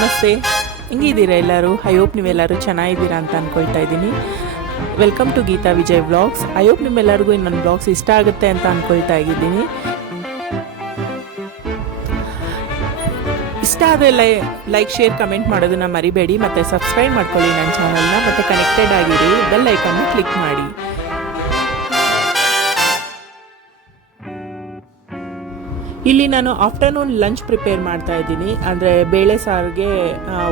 ನಮಸ್ತೆ, ಹೆಂಗಿದ್ದೀರಾ ಎಲ್ಲರೂ? I hope ನೀವೆಲ್ಲರೂ ಚೆನ್ನಾಗಿದ್ದೀರಾ ಅಂತ ಅಂದ್ಕೊಳ್ತಾ ಇದ್ದೀನಿ. Welcome to Geeta Vijay vlogs. I hope ನಿಮ್ಮೆಲ್ಲರಿಗೂ ನನ್ನ ವ್ಲಾಗ್ಸ್ ಇಷ್ಟ ಆಗುತ್ತೆ ಅಂತ ಅಂದ್ಕೊಳ್ತಾ ಇದ್ದೀನಿ. ಇಷ್ಟ ಆದರೆ ಲೈಕ್ ಶೇರ್ ಕಮೆಂಟ್ ಮಾಡೋದನ್ನ ಮರಿಬೇಡಿ, ಮತ್ತು ಸಬ್ಸ್ಕ್ರೈಬ್ ಮಾಡ್ಕೊಳ್ಳಿ ನನ್ನ ಚಾನಲ್ನ, ಮತ್ತು ಕನೆಕ್ಟೆಡ್ ಆಗಿರಿ, ಬೆಲ್ ಐಕನ್ನ ಕ್ಲಿಕ್ ಮಾಡಿ. ಇಲ್ಲಿ ನಾನು ಆಫ್ಟರ್ನೂನ್ ಲಂಚ್ ಪ್ರಿಪೇರ್ ಮಾಡ್ತಾ ಇದ್ದೀನಿ. ಅಂದರೆ ಬೇಳೆ ಸಾರಿಗೆ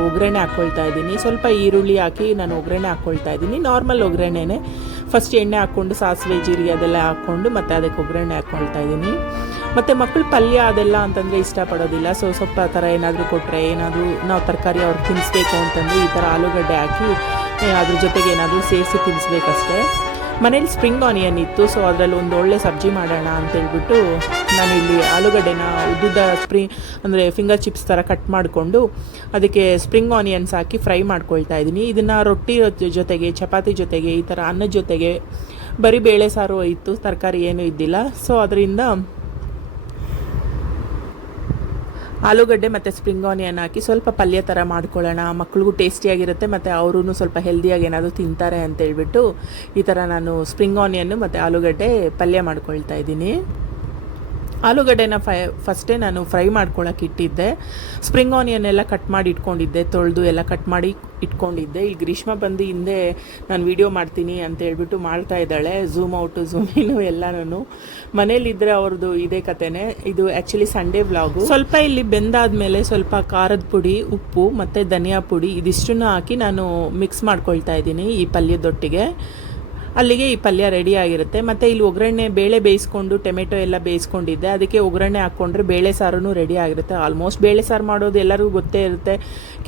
ಒಗ್ಗರಣೆ ಹಾಕ್ಕೊಳ್ತಾ ಇದ್ದೀನಿ. ಸ್ವಲ್ಪ ಈರುಳ್ಳಿ ಹಾಕಿ ನಾನು ಒಗ್ಗರಣೆ ಹಾಕ್ಕೊಳ್ತಾ ಇದ್ದೀನಿ. ನಾರ್ಮಲ್ ಒಗ್ಗರಣೆನೇ. ಫಸ್ಟ್ ಎಣ್ಣೆ ಹಾಕ್ಕೊಂಡು ಸಾಸಿವೆ ಜೀರಿಗೆ ಅದೆಲ್ಲ ಹಾಕ್ಕೊಂಡು ಮತ್ತೆ ಅದಕ್ಕೆ ಒಗ್ಗರಣೆ ಹಾಕ್ಕೊಳ್ತಾ ಇದ್ದೀನಿ. ಮತ್ತು ಮಕ್ಕಳು ಪಲ್ಯ ಅದೆಲ್ಲ ಅಂತಂದರೆ ಇಷ್ಟಪಡೋದಿಲ್ಲ. ಸೊ ಸೊಪ್ಪು ಆ ಥರ ಏನಾದರೂ ಕೊಟ್ಟರೆ, ಏನಾದರೂ ನಾವು ತರಕಾರಿ ಅವ್ರಿಗೆ ತಿನ್ನಿಸ್ಬೇಕು ಅಂತಂದರೆ ಈ ಥರ ಆಲೂಗಡ್ಡೆ ಹಾಕಿ ಅದ್ರ ಜೊತೆಗೆ ಏನಾದರೂ ಸೇರಿಸಿ ತಿನ್ನಿಸ್ಬೇಕಷ್ಟೇ. ಮನೇಲಿ ಸ್ಪ್ರಿಂಗ್ ಆನಿಯನ್ ಇತ್ತು, ಸೊ ಅದರಲ್ಲಿ ಒಂದು ಒಳ್ಳೆ ಸಬ್ಜಿ ಮಾಡೋಣ ಅಂತೇಳ್ಬಿಟ್ಟು ನಾನಿಲ್ಲಿ ಆಲೂಗಡ್ಡೆನ ಉದ್ದುದ್ದ ಅಂದರೆ ಫಿಂಗರ್ ಚಿಪ್ಸ್ ಥರ ಕಟ್ ಮಾಡಿಕೊಂಡು ಅದಕ್ಕೆ ಸ್ಪ್ರಿಂಗ್ ಆನಿಯನ್ಸ್ ಹಾಕಿ ಫ್ರೈ ಮಾಡ್ಕೊಳ್ತಾ ಇದ್ದೀನಿ. ಇದನ್ನು ರೊಟ್ಟಿ ಜೊತೆಗೆ, ಚಪಾತಿ ಜೊತೆಗೆ, ಈ ಥರ ಅನ್ನದ ಜೊತೆಗೆ, ಬರೀ ಬೇಳೆ ಸಾರು ಇತ್ತು, ತರಕಾರಿ ಏನೂ ಇದ್ದಿಲ್ಲ. ಸೊ ಅದರಿಂದ ಆಲೂಗಡ್ಡೆ ಮತ್ತು ಸ್ಪ್ರಿಂಗ್ ಆನಿಯನ್ ಹಾಕಿ ಸ್ವಲ್ಪ ಪಲ್ಯ ಥರ ಮಾಡ್ಕೊಳ್ಳೋಣ, ಮಕ್ಳಿಗೂ ಟೇಸ್ಟಿಯಾಗಿರುತ್ತೆ ಮತ್ತು ಅವರೂ ಸ್ವಲ್ಪ ಹೆಲ್ದಿಯಾಗಿ ಏನಾದರೂ ತಿಂತಾರೆ ಅಂತೇಳ್ಬಿಟ್ಟು ಈ ಥರ ನಾನು ಸ್ಪ್ರಿಂಗ್ ಆನಿಯನ್ನು ಮತ್ತು ಆಲೂಗಡ್ಡೆ ಪಲ್ಯ ಮಾಡ್ಕೊಳ್ತಾ ಇದ್ದೀನಿ. ಆಲೂಗಡ್ಡೆನ ಫಸ್ಟೇ ನಾನು ಫ್ರೈ ಮಾಡ್ಕೊಳ್ಳೋಕೆ ಇಟ್ಟಿದ್ದೆ. ಸ್ಪ್ರಿಂಗ್ ಆನಿಯನ್ ಎಲ್ಲ ಕಟ್ ಮಾಡಿ ಇಟ್ಕೊಂಡಿದ್ದೆ, ತೊಳೆದು ಎಲ್ಲ ಕಟ್ ಮಾಡಿ ಇಟ್ಕೊಂಡಿದ್ದೆ. ಈ ಗ್ರೀಷ್ಮ ಬಂದು ಹಿಂದೆ ನಾನು ವಿಡಿಯೋ ಮಾಡ್ತೀನಿ ಅಂತ ಹೇಳ್ಬಿಟ್ಟು ಮಾಡ್ತಾ ಇದ್ದಾಳೆ, ಝೂಮ್ ಔಟು ಝೂಮ್ ಇನ್ನು ಎಲ್ಲನೂ. ಮನೇಲಿದ್ದರೆ ಅವ್ರದ್ದು ಇದೇ ಕತೆನೇ. ಇದು ಆ್ಯಕ್ಚುಲಿ ಸಂಡೇ ವ್ಲಾಗು. ಸ್ವಲ್ಪ ಇಲ್ಲಿ ಬೆಂದಾದ್ಮೇಲೆ ಸ್ವಲ್ಪ ಖಾರದ ಪುಡಿ, ಉಪ್ಪು ಮತ್ತು ಧನಿಯಾ ಪುಡಿ ಇದಿಷ್ಟನ್ನು ಹಾಕಿ ನಾನು ಮಿಕ್ಸ್ ಮಾಡ್ಕೊಳ್ತಾ ಇದ್ದೀನಿ ಈ ಪಲ್ಯದೊಟ್ಟಿಗೆ. ಅಲ್ಲಿಗೆ ಈ ಪಲ್ಯ ರೆಡಿ ಆಗಿರುತ್ತೆ. ಮತ್ತು ಇಲ್ಲಿ ಒಗ್ಗರಣೆ ಬೇಳೆ ಬೇಯಿಸ್ಕೊಂಡು ಟೊಮೆಟೊ ಎಲ್ಲ ಬೇಯಿಸ್ಕೊಂಡಿದ್ದೆ, ಅದಕ್ಕೆ ಒಗ್ಗರಣೆ ಹಾಕ್ಕೊಂಡ್ರೆ ಬೇಳೆ ಸಾರೂ ರೆಡಿ ಆಗಿರುತ್ತೆ. ಆಲ್ಮೋಸ್ಟ್ ಬೇಳೆ ಸಾರು ಮಾಡೋದು ಎಲ್ಲರಿಗೂ ಗೊತ್ತೇ ಇರುತ್ತೆ.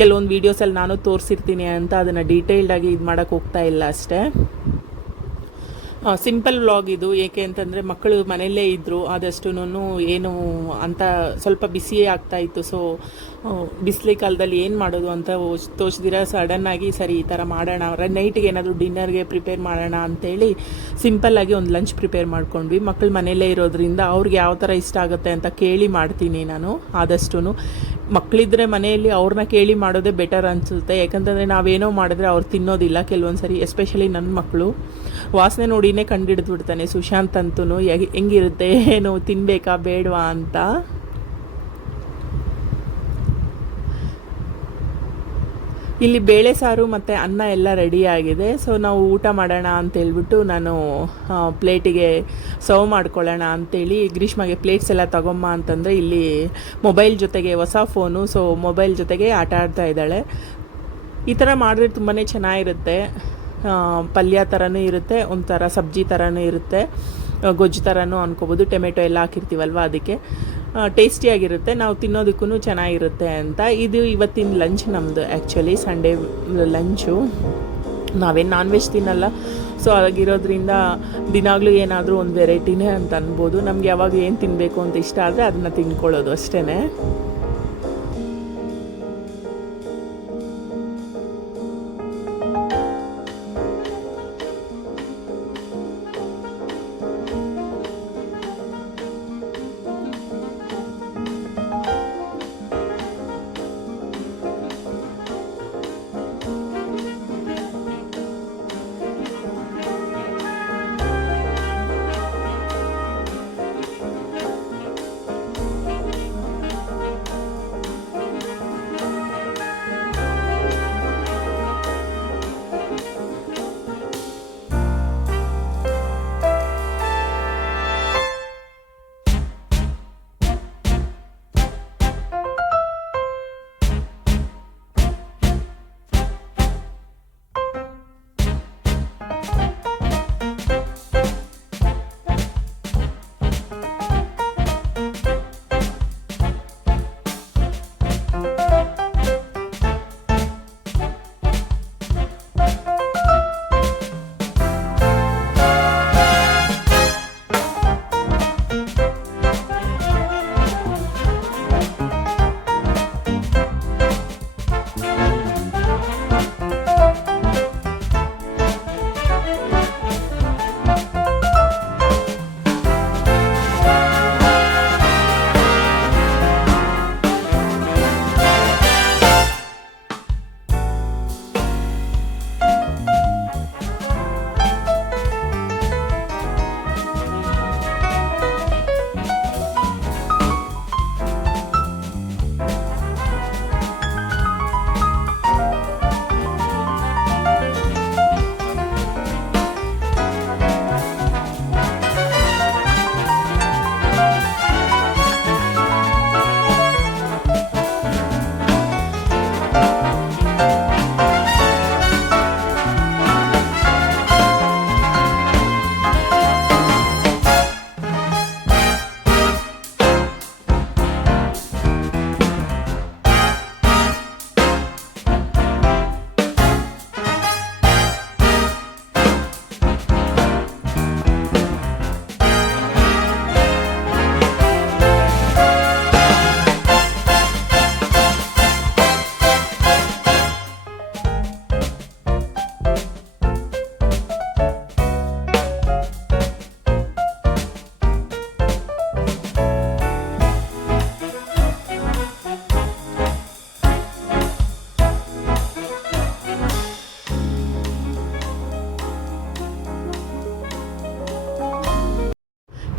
ಕೆಲವೊಂದು ವೀಡಿಯೋಸಲ್ಲಿ ನಾನು ತೋರಿಸಿರ್ತೀನಿ ಅಂತ ಅದನ್ನು ಡೀಟೇಲ್ಡಾಗಿ ಇದು ಮಾಡೋಕ್ಕೆ ಹೋಗ್ತಾ ಇಲ್ಲ ಅಷ್ಟೇ. ಸಿಂಪಲ್ ವ್ಲಾಗ್ ಇದು. ಏಕೆ ಅಂತಂದರೆ ಮಕ್ಕಳು ಮನೆಯಲ್ಲೇ ಇದ್ದರು, ಆದಷ್ಟು ಏನು ಅಂತ ಸ್ವಲ್ಪ ಬಿಸಿಯೇ ಆಗ್ತಾಯಿತ್ತು. ಸೊ ಬಿಸಿಲಿ ಕಾಲದಲ್ಲಿ ಏನು ಮಾಡೋದು ಅಂತ ತೋರಿಸ್ದಿರ ಸಡನ್ನಾಗಿ ಸರಿ ಈ ಥರ ಮಾಡೋಣ, ನೈಟಿಗೆ ಏನಾದರೂ ಡಿನ್ನರ್ಗೆ ಪ್ರಿಪೇರ್ ಮಾಡೋಣ ಅಂಥೇಳಿ ಸಿಂಪಲ್ಲಾಗಿ ಒಂದು ಲಂಚ್ ಪ್ರಿಪೇರ್ ಮಾಡ್ಕೊಂಡ್ವಿ. ಮಕ್ಕಳು ಮನೆಯಲ್ಲೇ ಇರೋದ್ರಿಂದ ಅವ್ರಿಗೆ ಯಾವ ಥರ ಇಷ್ಟ ಆಗುತ್ತೆ ಅಂತ ಕೇಳಿ ಮಾಡ್ತೀನಿ ನಾನು. ಆದಷ್ಟು ಮಕ್ಕಳಿದ್ರೆ ಮನೆಯಲ್ಲಿ ಅವ್ರನ್ನ ಕೇಳಿ ಮಾಡೋದೇ ಬೆಟರ್ ಅನಿಸುತ್ತೆ. ಯಾಕಂತಂದರೆ ನಾವೇನೋ ಮಾಡಿದ್ರೆ ಅವ್ರು ತಿನ್ನೋದಿಲ್ಲ ಕೆಲವೊಂದು ಸರಿ. ಎಸ್ಪೆಷಲಿ ನನ್ನ ಮಕ್ಕಳು ವಾಸನೆ ನೋಡಿನೇ ಕಂಡಿಡಿದು ಬಿಡ್ತಾನೆ ಸುಶಾಂತ್ ಅಂತೂ, ಹೆಂಗಿರುತ್ತೆ ಏನು ತಿನ್ನಬೇಕಾ ಬೇಡವಾ ಅಂತ. ಇಲ್ಲಿ ಬೇಳೆ ಸಾರು ಮತ್ತು ಅನ್ನ ಎಲ್ಲ ರೆಡಿಯಾಗಿದೆ. ಸೊ ನಾವು ಊಟ ಮಾಡೋಣ ಅಂತೇಳ್ಬಿಟ್ಟು ನಾನು ಪ್ಲೇಟಿಗೆ ಸರ್ವ್ ಮಾಡ್ಕೊಳ್ಳೋಣ ಅಂಥೇಳಿ ಗ್ರೀಷ್ಮಗೆ ಪ್ಲೇಟ್ಸ್ ಎಲ್ಲ ತಗೊಂಬ ಅಂತಂದರೆ ಇಲ್ಲಿ ಮೊಬೈಲ್ ಜೊತೆಗೆ ಹೊಸ ಫೋನು, ಸೊ ಮೊಬೈಲ್ ಜೊತೆಗೆ ಆಟ ಆಡ್ತಾ ಇದ್ದಾಳೆ. ಈ ಥರ ಮಾಡಿದ್ರೆ ತುಂಬಾ ಚೆನ್ನಾಗಿರುತ್ತೆ. ಪಲ್ಯ ಥರನೂ ಇರುತ್ತೆ, ಒಂಥರ ಸಬ್ಜಿ ಥರನೂ ಇರುತ್ತೆ, ಗೊಜ್ಜು ಥರನೂ ಅನ್ಕೋಬೋದು. ಟೊಮೆಟೊ ಎಲ್ಲ ಹಾಕಿರ್ತೀವಲ್ವ, ಅದಕ್ಕೆ ಟೇಸ್ಟಿಯಾಗಿರುತ್ತೆ, ನಾವು ತಿನ್ನೋದಕ್ಕೂ ಚೆನ್ನಾಗಿರುತ್ತೆ ಅಂತ. ಇದು ಇವತ್ತಿನ ಲಂಚ್ ನಮ್ಮದು. Actually Sunday lunch. ನಾವೇನು ನಾನ್ ವೆಜ್ ತಿನ್ನಲ್ಲ, ಸೊ ಹಾಗಿರೋದ್ರಿಂದ ದಿನಾಗಲೂ ಏನಾದರೂ ಒಂದು ವೆರೈಟಿನೇ ಅಂತ ಅನ್ಬೋದು. ನಮ್ಗೆ ಯಾವಾಗ ಏನು ತಿನ್ನಬೇಕು ಅಂತ ಇಷ್ಟ ಆದರೆ ಅದನ್ನು ತಿನ್ಕೊಳ್ಳೋದು ಅಷ್ಟೇ.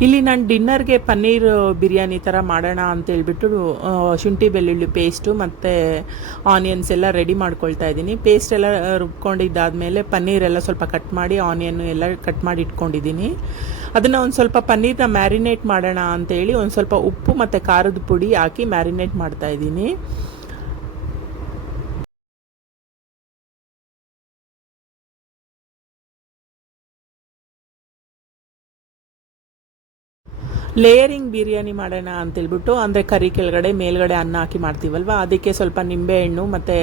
ಇಲ್ಲಿ ನಾನು ಡಿನ್ನರ್ಗೆ ಪನ್ನೀರ್ ಬಿರಿಯಾನಿ ಥರ ಮಾಡೋಣ ಅಂತೇಳ್ಬಿಟ್ಟು ಶುಂಠಿ ಬೆಳ್ಳುಳ್ಳಿ ಪೇಸ್ಟು ಮತ್ತು ಆನಿಯನ್ಸ್ ಎಲ್ಲ ರೆಡಿ ಮಾಡ್ಕೊಳ್ತಾ ಇದ್ದೀನಿ. ಪೇಸ್ಟ್ ಎಲ್ಲ ರುಬ್ಕೊಂಡಿದ್ದಾದಮೇಲೆ ಪನ್ನೀರೆಲ್ಲ ಸ್ವಲ್ಪ ಕಟ್ ಮಾಡಿ ಆನಿಯನ್ನು ಎಲ್ಲ ಕಟ್ ಮಾಡಿ ಇಟ್ಕೊಂಡಿದ್ದೀನಿ. ಅದನ್ನು ಒಂದು ಸ್ವಲ್ಪ ಪನ್ನೀರನ್ನ ಮ್ಯಾರಿನೇಟ್ ಮಾಡೋಣ ಅಂತೇಳಿ ಒಂದು ಸ್ವಲ್ಪ ಉಪ್ಪು ಮತ್ತು ಖಾರದ ಪುಡಿ ಹಾಕಿ ಮ್ಯಾರಿನೇಟ್ ಮಾಡ್ತಾಯಿದ್ದೀನಿ. ಲೇಯರಿಂಗ್ ಬಿರಿಯಾನಿ ಮಾಡೋಣ ಅಂತೇಳ್ಬಿಟ್ಟು, ಅಂದರೆ ಕರಿ ಕೆಳಗಡೆ ಮೇಲ್ಗಡೆ ಅನ್ನ ಹಾಕಿ ಮಾಡ್ತೀವಲ್ವ, ಅದಕ್ಕೆ ಸ್ವಲ್ಪ ನಿಂಬೆಹಣ್ಣು ಮತ್ತು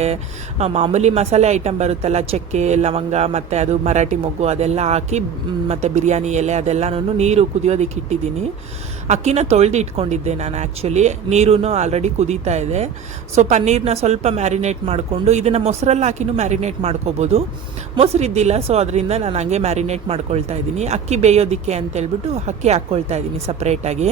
ಮಾಮೂಲಿ ಮಸಾಲೆ ಐಟಮ್ ಬರುತ್ತಲ್ಲ, ಚಕ್ಕೆ ಲವಂಗ ಮತ್ತು ಅದು ಮರಾಠಿ ಮೊಗ್ಗು ಅದೆಲ್ಲ ಹಾಕಿ ಮತ್ತು ಬಿರಿಯಾನಿ ಎಲೆ ಅದೆಲ್ಲನೂ ನೀರು ಕುದಿಯೋದಕ್ಕೆ ಇಟ್ಟಿದ್ದೀನಿ. ಅಕ್ಕಿನ ತೊಳೆದು ಇಟ್ಕೊಂಡಿದ್ದೆ ನಾನು. ಆ್ಯಕ್ಚುಲಿ ನೀರೂ ಆಲ್ರೆಡಿ ಕುದೀತಾ ಇದೆ. ಸೊ ಪನ್ನೀರನ್ನ ಸ್ವಲ್ಪ ಮ್ಯಾರಿನೇಟ್ ಮಾಡಿಕೊಂಡು, ಇದನ್ನು ಮೊಸರಲ್ಲಿ ಹಾಕಿನೂ ಮ್ಯಾರಿನೇಟ್ ಮಾಡ್ಕೋಬೋದು. ಮೊಸರು ಇದ್ದಿಲ್ಲ, ಸೊ ಅದರಿಂದ ನಾನು ಹಂಗೆ ಮ್ಯಾರಿನೇಟ್ ಮಾಡ್ಕೊಳ್ತಾ ಇದ್ದೀನಿ. ಅಕ್ಕಿ ಬೇಯೋದಕ್ಕೆ ಅಂತೇಳ್ಬಿಟ್ಟು ಅಕ್ಕಿ ಹಾಕ್ಕೊಳ್ತಾ ಇದ್ದೀನಿ ಸಪ್ರೇಟಾಗಿ.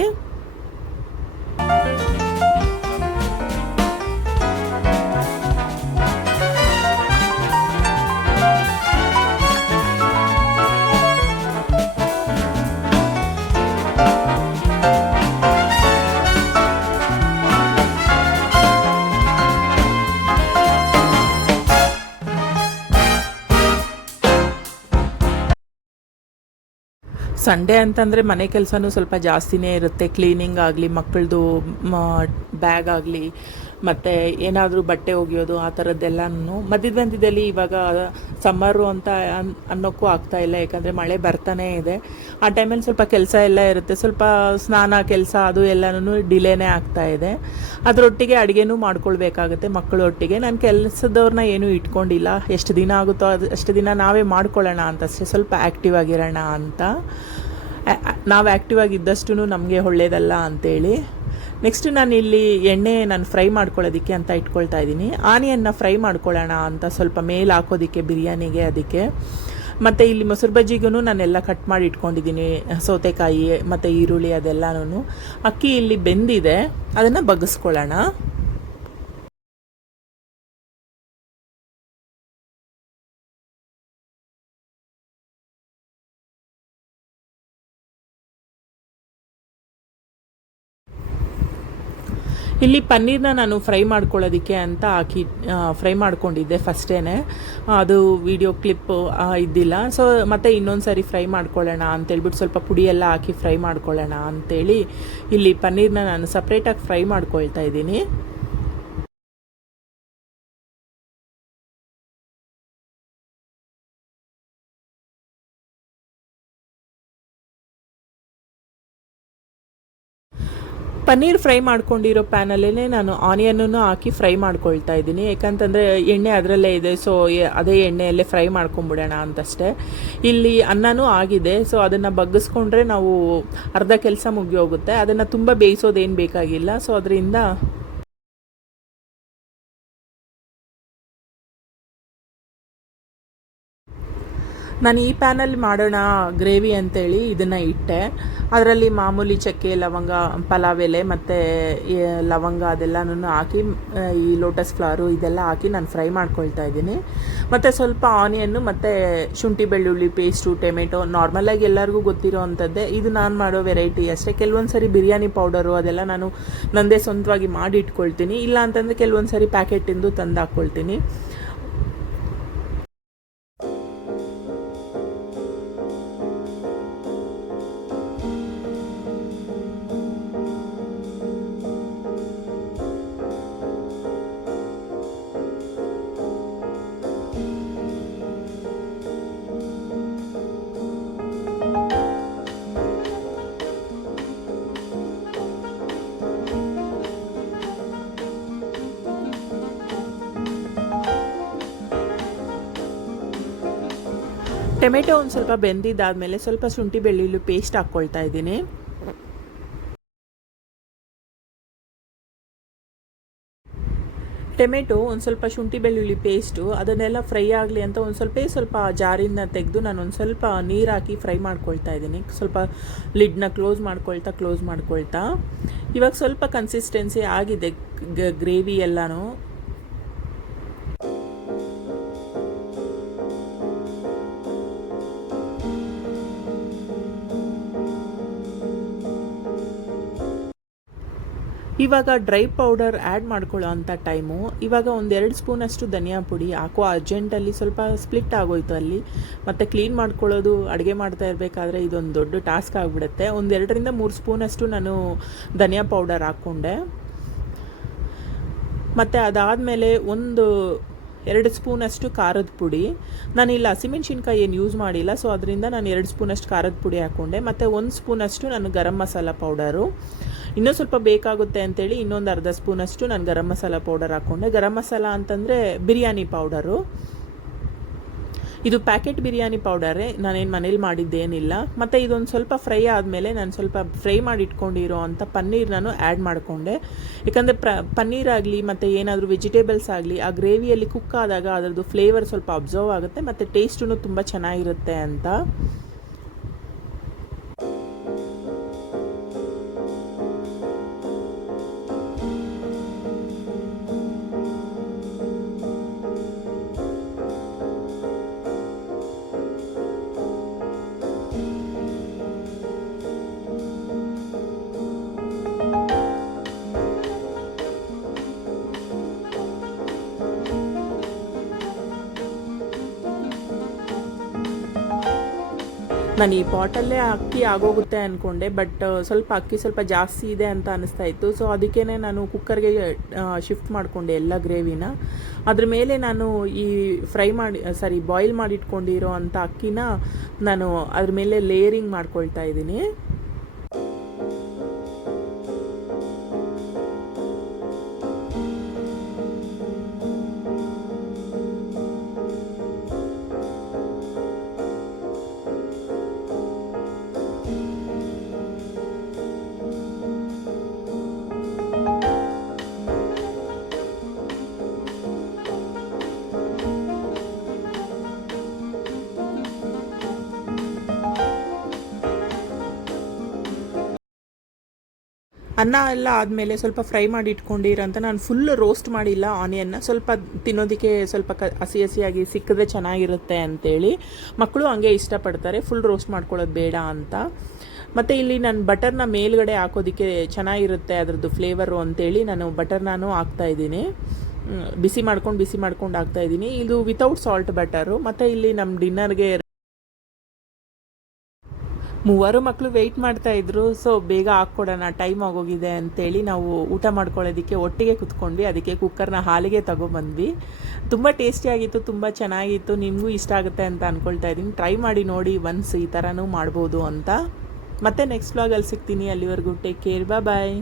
ಸಂಡೇ ಅಂತಂದರೆ ಮನೆ ಕೆಲಸನೂ ಸ್ವಲ್ಪ ಜಾಸ್ತಿನೇ ಇರುತ್ತೆ. ಕ್ಲೀನಿಂಗ್ ಆಗಲಿ, ಮಕ್ಕಳದು ಬ್ಯಾಗ್ ಆಗಲಿ, ಮತ್ತು ಏನಾದರೂ ಬಟ್ಟೆ ಒಗೆಯೋದು ಆ ಥರದ್ದೆಲ್ಲನೂ ಮಧ್ಯದಲ್ಲಿ ಇವಾಗ ಸಮ್ಮರು ಅಂತ ಅನ್ನೋಕ್ಕೂ ಆಗ್ತಾಯಿಲ್ಲ, ಯಾಕಂದರೆ ಮಳೆ ಬರ್ತಾನೇ ಇದೆ. ಆ ಟೈಮಲ್ಲಿ ಸ್ವಲ್ಪ ಕೆಲಸ ಎಲ್ಲ ಇರುತ್ತೆ, ಸ್ವಲ್ಪ ಸ್ನಾನ ಕೆಲಸ ಅದು ಎಲ್ಲನೂ ಡಿಲೇನೇ ಆಗ್ತಾಯಿದೆ. ಅದರೊಟ್ಟಿಗೆ ಅಡುಗೆನೂ ಮಾಡ್ಕೊಳ್ಬೇಕಾಗುತ್ತೆ ಮಕ್ಕಳೊಟ್ಟಿಗೆ. ನಾನು ಕೆಲಸದವ್ರನ್ನ ಏನೂ ಇಟ್ಕೊಂಡಿಲ್ಲ, ಎಷ್ಟು ದಿನ ಆಗುತ್ತೋ ಅಷ್ಟು ದಿನ ನಾವೇ ಮಾಡ್ಕೊಳ್ಳೋಣ ಅಂತಷ್ಟೇ, ಸ್ವಲ್ಪ ಆ್ಯಕ್ಟಿವ್ ಆಗಿರೋಣ ಅಂತ. ನಾವು ಆ್ಯಕ್ಟಿವ್ ಆಗಿದ್ದಷ್ಟು ನಮಗೆ ಒಳ್ಳೆಯದಲ್ಲ ಅಂಥೇಳಿ. ನೆಕ್ಸ್ಟ್ ನಾನು ಇಲ್ಲಿ ಎಣ್ಣೆ ಫ್ರೈ ಮಾಡ್ಕೊಳ್ಳೋದಕ್ಕೆ ಅಂತ ಇಟ್ಕೊಳ್ತಾ ಇದ್ದೀನಿ. ಆನಿಯನ್ನ ಫ್ರೈ ಮಾಡ್ಕೊಳ್ಳೋಣ ಅಂತ ಸ್ವಲ್ಪ ಮೇಲೆ ಹಾಕೋದಕ್ಕೆ ಬಿರಿಯಾನಿಗೆ ಅದಕ್ಕೆ. ಮತ್ತು ಇಲ್ಲಿ ಮೊಸರು ಬಜ್ಜಿಗೂ ನಾನೆಲ್ಲ ಕಟ್ ಮಾಡಿ ಇಟ್ಕೊಂಡಿದ್ದೀನಿ, ಸೌತೆಕಾಯಿ ಮತ್ತು ಈರುಳ್ಳಿ ಅದೆಲ್ಲನೂ. ಅಕ್ಕಿ ಇಲ್ಲಿ ಬೆಂದಿದೆ, ಅದನ್ನು ಬಗ್ಗಿಸ್ಕೊಳ್ಳೋಣ. ಇಲ್ಲಿ ಪನ್ನೀರನ್ನ ನಾನು ಫ್ರೈ ಮಾಡ್ಕೊಳ್ಳೋದಕ್ಕೆ ಅಂತ ಫ್ರೈ ಮಾಡ್ಕೊಂಡಿದ್ದೆ ಫಸ್ಟೇ. ಅದು ವಿಡಿಯೋ ಕ್ಲಿಪ್ ಇದ್ದಿಲ್ಲ. ಸೊ ಮತ್ತೆ ಇನ್ನೊಂದು ಸಾರಿ ಫ್ರೈ ಮಾಡ್ಕೊಳ್ಳೋಣ ಅಂತೇಳ್ಬಿಟ್ಟು ಸ್ವಲ್ಪ ಪುಡಿ ಎಲ್ಲ ಹಾಕಿ ಫ್ರೈ ಮಾಡ್ಕೊಳ್ಳೋಣ ಅಂತೇಳಿ ಇಲ್ಲಿ ಪನ್ನೀರನ್ನ ನಾನು ಸಪ್ರೇಟಾಗಿ ಫ್ರೈ ಮಾಡ್ಕೊಳ್ತಾ ಇದ್ದೀನಿ. ಪನ್ನೀರ್ ಫ್ರೈ ಮಾಡ್ಕೊಂಡಿರೋ ಪ್ಯಾನಲ್ಲೇ ನಾನು ಆನಿಯನ್ನೂ ಹಾಕಿ ಫ್ರೈ ಮಾಡ್ಕೊಳ್ತಾ ಇದ್ದೀನಿ. ಯಾಕಂತಂದರೆ ಎಣ್ಣೆ ಅದರಲ್ಲೇ ಇದೆ, ಸೊ ಅದೇ ಎಣ್ಣೆಯಲ್ಲೇ ಫ್ರೈ ಮಾಡ್ಕೊಂಬಿಡೋಣ ಅಂತಷ್ಟೇ. ಇಲ್ಲಿ ಅನ್ನನೂ ಆಗಿದೆ, ಸೊ ಅದನ್ನು ಬಗ್ಗಿಸ್ಕೊಂಡ್ರೆ ನಾವು ಅರ್ಧ ಕೆಲಸ ಮುಗಿಯೋಗುತ್ತೆ. ಅದನ್ನು ತುಂಬ ಬೇಯಿಸೋದೇನು ಬೇಕಾಗಿಲ್ಲ. ಸೊ ಅದರಿಂದ ನಾನು ಈ ಪ್ಯಾನಲ್ಲಿ ಮಾಡೋಣ ಗ್ರೇವಿ ಅಂತೇಳಿ ಇದನ್ನು ಇಟ್ಟೆ. ಅದರಲ್ಲಿ ಮಾಮೂಲಿ ಚಕ್ಕೆ ಲವಂಗ ಪಲಾವ್ ಎಲೆ ಮತ್ತು ಲವಂಗ ಅದೆಲ್ಲನೂ ಹಾಕಿ, ಈ ಲೋಟಸ್ ಫ್ಲವರು ಇದೆಲ್ಲ ಹಾಕಿ ನಾನು ಫ್ರೈ ಮಾಡ್ಕೊಳ್ತಾ ಇದ್ದೀನಿ. ಮತ್ತು ಸ್ವಲ್ಪ ಆನಿಯನ್ನು ಮತ್ತು ಶುಂಠಿ ಬೆಳ್ಳುಳ್ಳಿ ಪೇಸ್ಟು, ಟೊಮೆಟೊ ನಾರ್ಮಲಾಗಿ ಎಲ್ಲರಿಗೂ ಗೊತ್ತಿರೋ ಅಂಥದ್ದೇ. ಇದು ನಾನು ಮಾಡೋ ವೆರೈಟಿ ಅಷ್ಟೇ. ಕೆಲವೊಂದು ಸರಿ ಬಿರಿಯಾನಿ ಪೌಡರು ಅದೆಲ್ಲ ನಾನು ನನ್ನದೇ ಸ್ವಂತವಾಗಿ ಮಾಡಿ ಇಟ್ಕೊಳ್ತೀನಿ. ಇಲ್ಲ ಅಂತಂದರೆ ಕೆಲವೊಂದು ಸರಿ ಪ್ಯಾಕೆಟಿಂದು ತಂದು ಹಾಕ್ಕೊಳ್ತೀನಿ. ಟೊಮೆಟೊ ಒಂದು ಸ್ವಲ್ಪ ಬೆಂದಿದ್ದಾದಮೇಲೆ ಸ್ವಲ್ಪ ಶುಂಠಿ ಬೆಳ್ಳುಳ್ಳಿ ಪೇಸ್ಟ್ ಹಾಕ್ಕೊಳ್ತಾ ಇದ್ದೀನಿ. ಟೊಮೆಟೊ ಒಂದು ಸ್ವಲ್ಪ ಶುಂಠಿ ಬೆಳ್ಳುಳ್ಳಿ ಪೇಸ್ಟು ಅದನ್ನೆಲ್ಲ ಫ್ರೈ ಆಗಲಿ ಅಂತ ಸ್ವಲ್ಪ ಜಾರಿಂದ ತೆಗೆದು ನಾನು ಒಂದು ಸ್ವಲ್ಪ ನೀರು ಹಾಕಿ ಫ್ರೈ ಮಾಡ್ಕೊಳ್ತಾ ಇದ್ದೀನಿ. ಸ್ವಲ್ಪ ಲಿಡ್ನ ಕ್ಲೋಸ್ ಮಾಡ್ಕೊಳ್ತಾ ಇವಾಗ ಸ್ವಲ್ಪ ಕನ್ಸಿಸ್ಟೆನ್ಸಿ ಆಗಿದೆ ಗ್ರೇವಿ ಎಲ್ಲನೂ. ಇವಾಗ ಡ್ರೈ ಪೌಡರ್ ಆ್ಯಡ್ ಮಾಡ್ಕೊಳ್ಳೋ ಅಂಥ ಟೈಮು. ಇವಾಗ ಒಂದು 2 ಸ್ಪೂನಷ್ಟು ಧನಿಯಾ ಪುಡಿ ಹಾಕೋ ಅರ್ಜೆಂಟಲ್ಲಿ ಸ್ವಲ್ಪ ಸ್ಪ್ಲಿಟ್ ಆಗೋಯ್ತು ಅಲ್ಲಿ. ಮತ್ತು ಕ್ಲೀನ್ ಮಾಡ್ಕೊಳ್ಳೋದು ಅಡುಗೆ ಮಾಡ್ತಾ ಇರಬೇಕಾದ್ರೆ ಇದೊಂದು ದೊಡ್ಡ ಟಾಸ್ಕ್ ಆಗಿಬಿಡುತ್ತೆ. ಒಂದು 2ರಿಂದ 3 ಸ್ಪೂನಷ್ಟು ನಾನು ಧನಿಯಾ ಪೌಡರ್ ಹಾಕ್ಕೊಂಡೆ. ಮತ್ತು ಅದಾದಮೇಲೆ ಒಂದು 2 ಸ್ಪೂನಷ್ಟು ಖಾರದ ಪುಡಿ. ನಾನಿಲ್ಲಿ ಹಸಿಮೆಣ್ಸಿನ್ಕಾಯಿ ಏನು ಯೂಸ್ ಮಾಡಿಲ್ಲ, ಸೊ ಅದರಿಂದ ನಾನು 2 ಸ್ಪೂನಷ್ಟು ಖಾರದ ಪುಡಿ ಹಾಕ್ಕೊಂಡೆ. ಮತ್ತು 1 ಸ್ಪೂನಷ್ಟು ನಾನು ಗರಂ ಮಸಾಲ ಪೌಡರು. ಇನ್ನೂ ಸ್ವಲ್ಪ ಬೇಕಾಗುತ್ತೆ ಅಂತೇಳಿ ಇನ್ನೊಂದು ಅರ್ಧ ಸ್ಪೂನಷ್ಟು ನಾನು ಗರಂ ಮಸಾಲ ಪೌಡರ್ ಹಾಕ್ಕೊಂಡೆ. ಗರಂ ಮಸಾಲ ಅಂತಂದರೆ ಬಿರಿಯಾನಿ ಪೌಡರು. ಇದು ಪ್ಯಾಕೆಟ್ ಬಿರಿಯಾನಿ ಪೌಡರೇ, ನಾನೇನು ಮನೇಲಿ ಮಾಡಿದ್ದೇನಿಲ್ಲ. ಮತ್ತು ಇದೊಂದು ಸ್ವಲ್ಪ ಫ್ರೈ ಆದಮೇಲೆ ನಾನು ಸ್ವಲ್ಪ ಫ್ರೈ ಮಾಡಿ ಇಟ್ಕೊಂಡಿರೋ ಅಂಥ ಪನ್ನೀರ್ ನಾನು ಆ್ಯಡ್ ಮಾಡಿಕೊಂಡೆ. ಯಾಕಂದರೆ ಪನ್ನೀರ್ ಆಗಲಿ ಮತ್ತು ಏನಾದರೂ ವೆಜಿಟೇಬಲ್ಸ್ ಆಗಲಿ ಆ ಗ್ರೇವಿಯಲ್ಲಿ ಕುಕ್ ಆದಾಗ ಅದರದ್ದು ಫ್ಲೇವರ್ ಸ್ವಲ್ಪ ಅಬ್ಸರ್ವ್ ಆಗುತ್ತೆ ಮತ್ತು ಟೇಸ್ಟೂ ತುಂಬ ಚೆನ್ನಾಗಿರುತ್ತೆ ಅಂತ. ನಾನು ಈ ಪಾಟಲ್ಲೇ ಅಕ್ಕಿ ಆಗೋಗುತ್ತೆ ಅಂದ್ಕೊಂಡೆ, ಬಟ್ ಸ್ವಲ್ಪ ಅಕ್ಕಿ ಸ್ವಲ್ಪ ಜಾಸ್ತಿ ಇದೆ ಅಂತ ಅನಿಸ್ತಾ ಇತ್ತು. ಸೊ ಅದಕ್ಕೇ ನಾನು ಕುಕ್ಕರ್ಗೆ ಶಿಫ್ಟ್ ಮಾಡಿಕೊಂಡೆ ಎಲ್ಲ ಗ್ರೇವಿನ. ಅದ್ರ ಮೇಲೆ ನಾನು ಈ ಬಾಯ್ಲ್ ಮಾಡಿಟ್ಕೊಂಡಿರೋ ಅಂಥ ಅಕ್ಕಿನ ನಾನು ಅದ್ರ ಮೇಲೆ ಲೇಯರಿಂಗ್ ಮಾಡ್ಕೊಳ್ತಾ ಇದ್ದೀನಿ. ಅನ್ನ ಎಲ್ಲ ಆದಮೇಲೆ ಸ್ವಲ್ಪ ಫ್ರೈ ಮಾಡಿ ಇಟ್ಕೊಂಡಿರೋಂಥ ನಾನು ಫುಲ್ ರೋಸ್ಟ್ ಮಾಡಿಲ್ಲ ಆನಿಯನ್ನ. ಸ್ವಲ್ಪ ತಿನ್ನೋದಕ್ಕೆ ಸ್ವಲ್ಪ ಹಸಿ ಹಸಿಯಾಗಿ ಸಿಕ್ಕಿದ್ರೆ ಚೆನ್ನಾಗಿರುತ್ತೆ ಅಂತೇಳಿ ಮಕ್ಕಳು ಹಂಗೆ ಇಷ್ಟಪಡ್ತಾರೆ, ಫುಲ್ ರೋಸ್ಟ್ ಮಾಡ್ಕೊಳ್ಳೋದು ಬೇಡ ಅಂತ. ಮತ್ತು ಇಲ್ಲಿ ನಾನು ಬಟರ್ನ ಮೇಲ್ಗಡೆ ಹಾಕೋದಕ್ಕೆ ಚೆನ್ನಾಗಿರುತ್ತೆ ಅದರದ್ದು ಫ್ಲೇವರು ಅಂತೇಳಿ ನಾನು ಬಟರ್ನಾನು ಹಾಕ್ತಾಯಿದ್ದೀನಿ. ಬಿಸಿ ಮಾಡ್ಕೊಂಡು ಹಾಕ್ತಾಯಿದ್ದೀನಿ. ಇದು ವಿತೌಟ್ ಸಾಲ್ಟ್ ಬಟರು. ಮತ್ತು ಇಲ್ಲಿ ನಮ್ಮ ಡಿನ್ನರ್ಗೆ 3 ಮಕ್ಕಳು ವೆಯ್ಟ್ ಮಾಡ್ತಾಯಿದ್ರು. ಸೊ ಬೇಗ ಹಾಕ್ಕೊಡೋಣ, ಟೈಮ್ ಆಗೋಗಿದೆ ಅಂತೇಳಿ ನಾವು ಊಟ ಮಾಡ್ಕೊಳ್ಳೋದಕ್ಕೆ ಒಟ್ಟಿಗೆ ಕುತ್ಕೊಂಡ್ವಿ. ಅದಕ್ಕೆ ಕುಕ್ಕರ್ನ ಹಾಲಿಗೆ ತೊಗೊಬಂದ್ವಿ. ತುಂಬ ಟೇಸ್ಟಿಯಾಗಿತ್ತು, ತುಂಬ ಚೆನ್ನಾಗಿತ್ತು. ನಿಮಗೂ ಇಷ್ಟ ಆಗುತ್ತೆ ಅಂತ ಅಂದ್ಕೊಳ್ತಾ ಇದ್ದೀನಿ. ಟ್ರೈ ಮಾಡಿ ನೋಡಿ ಒನ್ಸ್, ಈ ಥರನೂ ಮಾಡ್ಬೋದು ಅಂತ. ಮತ್ತೆ ನೆಕ್ಸ್ಟ್ ವ್ಲಾಗಲ್ಲಿ ಸಿಗ್ತೀನಿ. ಅಲ್ಲಿವರೆಗೂ ಟೇಕ್ ಕೇರ್, ಬಾಯ್.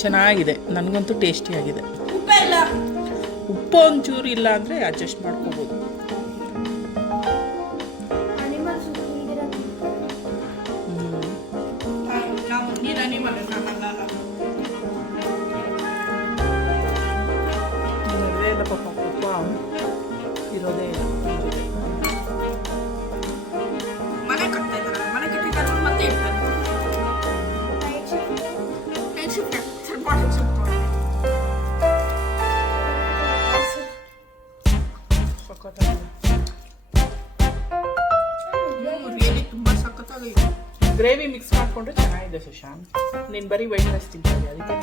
ಚೆನ್ನಾಗಿದೆ, ನನಗಂತೂ ಟೇಸ್ಟಿಯಾಗಿದೆ. ಉಪ್ಪು ಒಂಚೂರು ಇಲ್ಲ ಅಂದರೆ ಅಡ್ಜಸ್ಟ್ ಮಾಡ್ಕೋಬೋದು. ಇಲ್ಲ ಪಾಪ, ಉಪ್ಪ ಇರೋದೇ ಇಲ್ಲ. ಮನೆ ಕಟ್ಟಿದ್ದಾರೆ, ಮತ್ತೆ ಇರ್ತಾರೆ. ಗ್ರೇವಿ ಮಿಕ್ಸ್ ಮಾಡಿಕೊಂಡ್ರೆ ಚೆನ್ನಾಗಿದೆ ಸುಶಾಂತ್. ನೀನು ಬರೀ ವೈಟ್ ರೈಸ್ ತಿಂತೀವಿ, ಅದಕ್ಕೆ